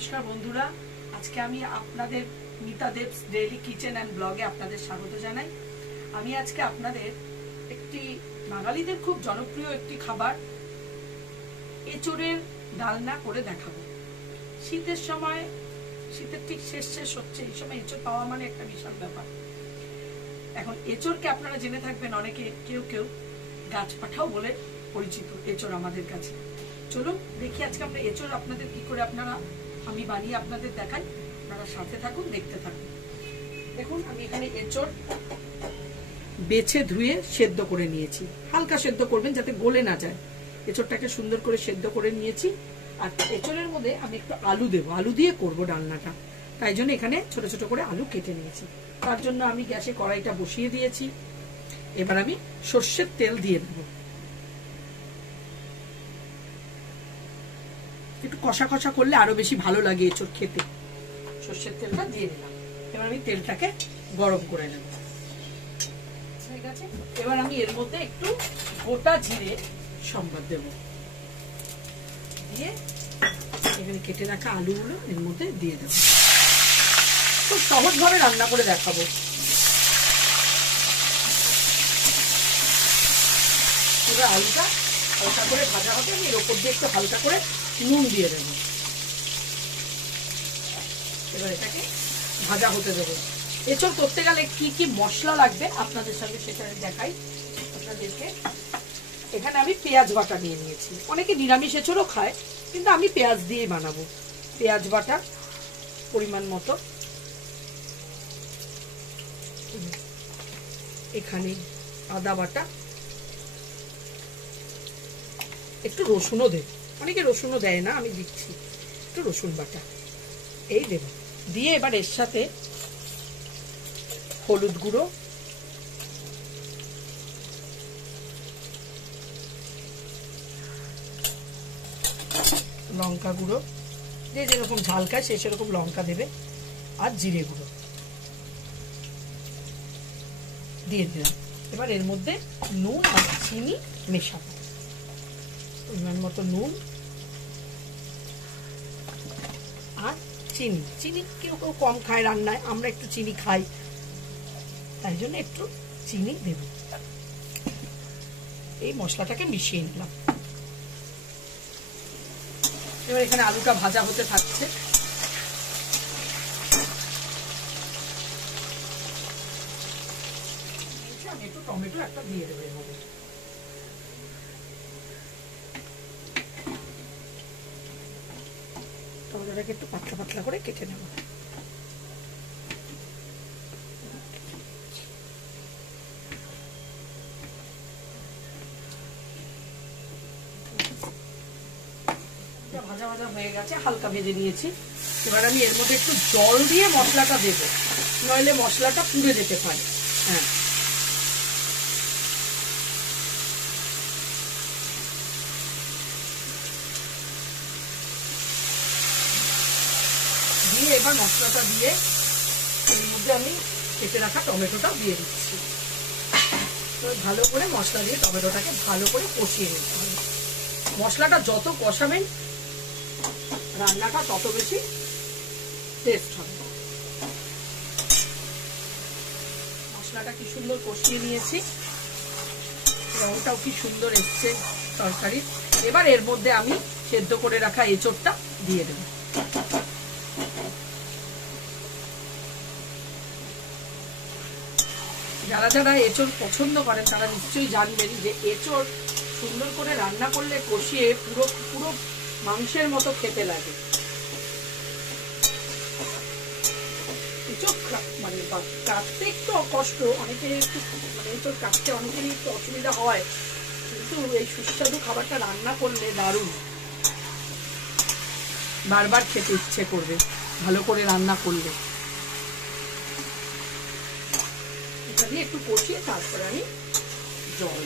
নমস্কার বন্ধুরা, আজকে আমি আপনাদের মিতা দেবস ডেইলি কিচেন অ্যান্ড ব্লগে আপনাদের স্বাগত জানাই। আমি আজকে আপনাদের একটি বাঙালিদের খুব জনপ্রিয় একটি খাবার এঁচোড়ের ডালনা করে দেখাবো। শীতের সময়, শীতের ঠিক শেষ হচ্ছে, এই সময় এঁচোড় পাওয়া মানে একটা বিশাল ব্যাপার। এখন এঁচোড়কে আপনারা জেনে থাকবেন, অনেকে কেউ গাছ পাঠাও বলে পরিচিত এঁচোড় আমাদের কাছে। চলুন দেখি আজকে আমরা এঁচোড় আপনাদের কি করে আমি বানিয়ে আপনাদের দেখাই। আপনারা সাথে থাকুন, দেখতে থাকুন। দেখুন, আমি এখানে এঁচোড় বেছে ধুয়ে সেদ্ধ করে নিয়েছি। হালকা সেদ্ধ করবেন যাতে গলে না যায়। এঁচোড়টাকে সুন্দর করে সেদ্ধ করে নিয়েছি। আর এঁচোড়ের মধ্যে আমি একটু আলু দেবো, আলু দিয়ে করবো ডালনাটা, তাই জন্য এখানে ছোট ছোট করে আলু কেটে নিয়েছি। তার জন্য আমি গ্যাসে কড়াইটা বসিয়ে দিয়েছি। এবার আমি সর্ষের তেল দিয়ে দেবো। একটু কষা কষা করলে আরো বেশি ভালো লাগে এঁচোড় খেতে। সর্ষের তেলটা দিয়ে দিলাম। এবার আমি তেলটাকে গরম করে নেব। ঠিক আছে, এবার আমি এর মধ্যে একটু গোটা জিরে সম্বাদ দেব, দিয়ে এখানে কেটে রাখা আলুগুলো এর মধ্যে দিয়ে দেব। খুব সহজভাবে রান্না করে দেখাবো। এবার আলুটা হালকা করে ভাজা হবে। আমি এর ওপর দিয়ে একটু হালকা করে নুন দিয়ে দেব। এবার এটাকে ভাজা হতে দেবো। এঁচোড় করতে গেলে কি কি মশলা লাগবে আপনাদের সঙ্গে সেটা দেখাই আপনাদেরকে। এখানে আমি পেঁয়াজ বাটা নিয়ে নিয়েছি। অনেকে নিরামিষ এঁচোড়ও খায়, কিন্তু আমি পেঁয়াজ দিয়েই বানাবো। পেঁয়াজ বাটা পরিমাণ মতো, এখানে আদা বাটা, একটু রসুনও দেব। অনেকে রসুনও দেয় না, আমি দিচ্ছি একটু রসুন বাটা এই দেব। দিয়ে এবার এর সাথে হলুদ গুঁড়ো, লঙ্কা গুঁড়ো, যে যেরকম ঝাল খায় সে সেরকম লঙ্কা দেবে, আর জিরে গুঁড়ো দিয়ে দিলাম। এবার এর মধ্যে নুন আর চিনি মেশাবো। পরিমাণ মতো নুন আর চিনি কেউ কেউ কম খায় রান্নায়, আমরা একটু চিনি খাই, তাই জন্য একটু চিনি দেব। এই মশলাটাকে মিশিয়ে নিলাম। এবার এখানে আলুটা ভাজা হতে থাকছে। আমি একটু টমেটো একটা দিয়ে দেবো এর মধ্যে। টমেটোটাকে একটু পাতলা পাতলা করে কেটে নেব। ভাজা ভাজা হয়ে গেছে, হালকা ভেজে নিয়েছি। এবার আমি এর মধ্যে একটু জল দিয়ে মশলাটা দেবো, নইলে মশলাটা পুড়ে যেতে পারে। হ্যাঁ, দিয়ে এবার মশলাটা দিয়ে এর মধ্যে আমি কেটে রাখা টমেটোটাও দিয়ে দিচ্ছি। তো ভালো করে মশলা দিয়ে টমেটোটাকে ভালো করে কষিয়ে নিতে হবে। মশলাটা যত কষাবেন রান্নাটা তত বেশি টেস্ট হবে। মশলাটা কি সুন্দর কষিয়ে নিয়েছি, রংটাও কি সুন্দর এসছে তরকারি। এবার এর মধ্যে আমি সেদ্ধ করে রাখা এঁচোড়টা দিয়ে দেব। যারা যারা এঁচোড় পছন্দ করেন তারা নিশ্চয়ই জানবেন যে এঁচোড় সুন্দর করে রান্না করলে কষিয়ে পুরো পুরো মাংসের মতো খেতে লাগে। এঁচোড় মানে কাটতে একটু কষ্ট, অনেকের একটু এঁচোড় কাটতে অনেকেরই একটু অসুবিধা হয়, কিন্তু এই সুস্বাদু খাবারটা রান্না করলে দারুণ, বারবার খেতে ইচ্ছে করবে ভালো করে রান্না করলে। এটা দিয়ে একটু কষিয়ে তারপরে আমি জল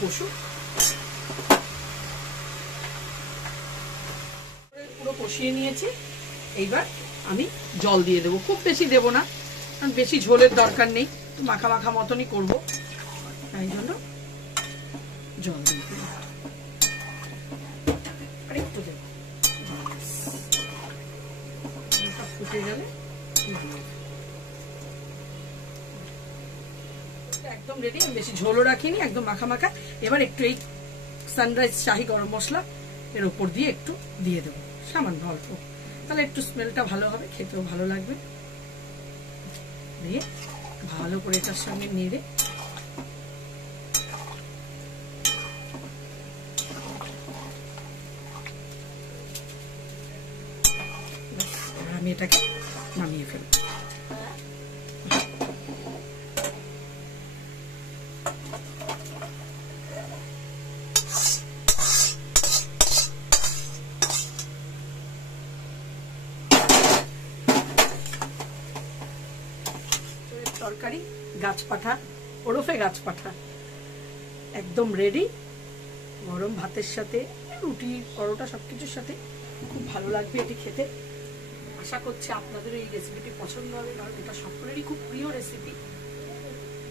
কষু পুরো কষিয়ে নিয়েছি। এইবার আমি জল দিয়ে দেবো, খুব বেশি দেবো না, কারণ বেশি ঝোলের দরকার নেই, মাখা মাখা মতনই করবো, তাই জন্য জল দিয়ে দেবো। ফুটে গেলে একদম রেডি। আমি বেশি ঝোলও রাখিনি, একদম মাখা মাখা। এবার একটু এই সানরাইজ শাহি গরম মশলা এর উপর দিয়ে একটু দিয়ে দেবো, সামান্য অল্প, তাহলে একটু স্মেলটা ভালো হবে, খেতেও ভালো লাগবে। দিয়ে ভালো করে এটার সঙ্গে নেড়ে আমি এটাকে নামিয়ে ফেলব। তরকারি গাছপাঠা ওরফে গাছপাঠা একদম রেডি। গরম ভাতের সাথে, রুটি, পরোটা সবকিছুর সাথে খুব ভালো লাগবে এটি খেতে। আশা করছি আপনাদের এই রেসিপিটি পছন্দ হবে, কারণ এটা সকলেরই খুব প্রিয় রেসিপি।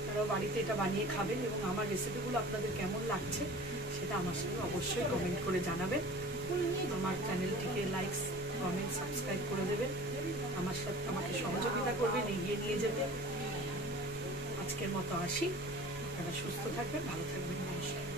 তারাও বাড়িতে এটা বানিয়ে খাবেন এবং আমার রেসিপিগুলো আপনাদের কেমন লাগছে সেটা আমার সঙ্গে অবশ্যই কমেন্ট করে জানাবেন। আমার চ্যানেলটিকে লাইক, কমেন্ট, সাবস্ক্রাইব করে দেবেন, আমার সাথে আমাকে সহযোগিতা করবেন এগিয়ে নিয়ে যেতে। আজকের মতো আসি, আপনারা সুস্থ থাকবেন, ভালো থাকবেন, নমস্কার।